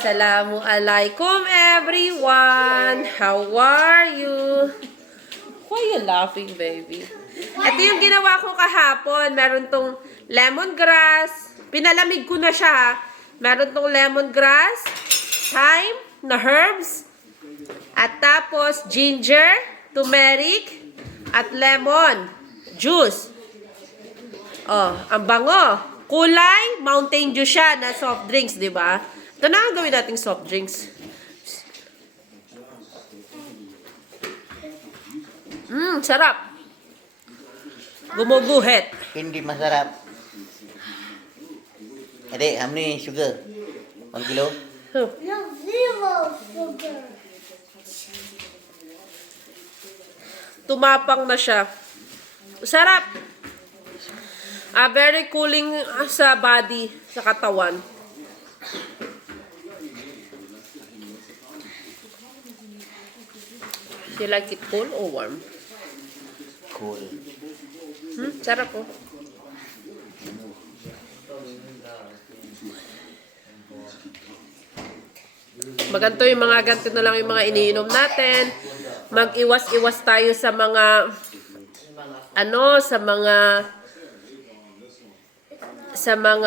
Assalamualaikum everyone. How are you? Why are you laughing, baby? Ito yung ginawa ko kahapon. Meron tong lemongrass. Pinalamig ko na siya, ha? Meron tong lemongrass, thyme na herbs, at tapos ginger, turmeric, at lemon juice. Oh, ang bango. Kulay, Mountain Dew siya na soft drinks, di ba? Ito na ang gawin nating soft drinks. Sarap. Gumuguhit. Hindi masarap. Adik, how many sugar? 1 kilo? Huh. Zero sugar. Tumapang na siya. Sarap. Very cooling sa body, sa katawan. You like it cool or warm? Cool. Sarap po. Maganto yung mga ganito na lang yung mga iniinom natin. Mag-iwas-iwas tayo sa mga sa mga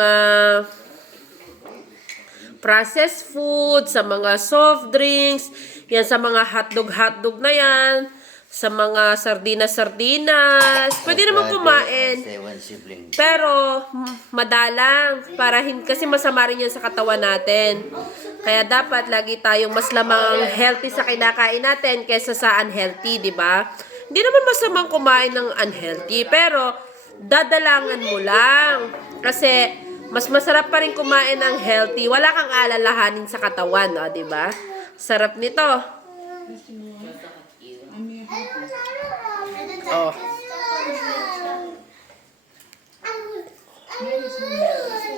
processed food, sa mga soft drinks, yan sa mga hotdog na yan, sa mga sardinas. Pwede naman kumain. Pero madalang para kasi masama rin yan sa katawan natin. Kaya dapat lagi tayong mas lamang healthy sa kinakain natin kaysa sa unhealthy, di ba? Hindi naman masamang kumain ng unhealthy, pero dadalangan mo lang. Kasi mas masarap pa rin kumain ng healthy. Wala kang alalahanin sa katawan, no, di ba? Sarap nito. Oh.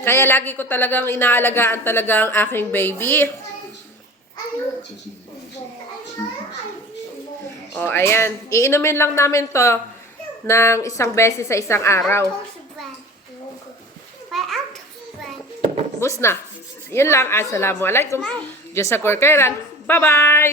Kaya lagi ko talagang inaalagaan talaga ang aking baby. Oh, ayan. Iinumin lang namin to ng isang beses sa isang araw. Bus na. Yun lang. Assalamualaikum. Diyos sa Korkeran. Bye-bye.